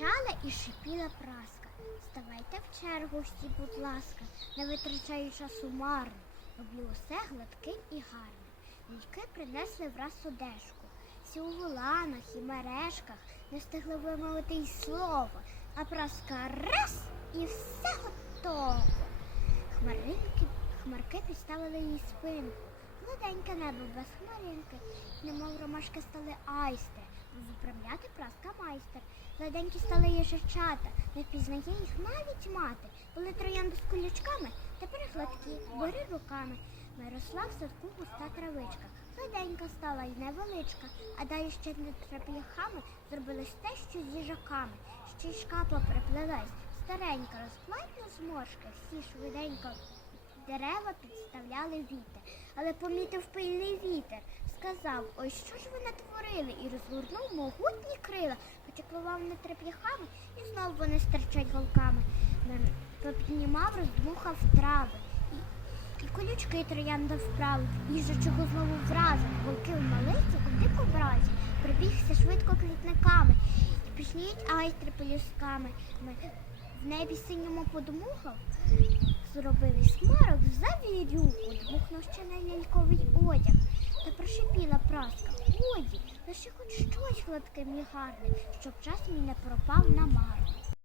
Кричала і шипіла праска. Ставайте в чергу всі, будь ласка, не витрачаю часу марно. Роблю усе гладким і гарним. Лільки принесли враз одежку. Всі у воланах і мережках не встигли вимовити й слова, а праска раз і все готово. Хмаринки, хмарки підставили їй спинку. Гладеньке небо без хмаринки, немов ромашки стали айстри. Виправляти праска майстер. Гладенькі стали їжачата, не впізнає їх навіть мати. Були троянди з колючками, тепер гладкі, бери руками. Виросла в садку густа травичка. Гладенька стала й невеличка, а далі ще над трап'яхами зробилось те, що з їжаками. Ще й шкапа приплелась, старенька, розплатна зморшки, всі швиденько дерева підставляли вітер. Але помітив пильний сказав, ой, що ж ви натворили, і розгорнув могутні крила, почеклував над треп'яхами, і знов вони стирчать голками. Попіднімав, роздмухав трави. І, і колючки троянда вправив, їжачого знову вразив, голки в малиці у дикобразі, прибігся швидко квітниками, і пішніють айстри пелюсками. Ми в небі синьому подмухав, зробили смарок за вірюку, дмухнув ще на ляльковий одяг. Прошипіла праска. Годі, лише хоч щось гладке і гарне, щоб час мій не пропав на марне.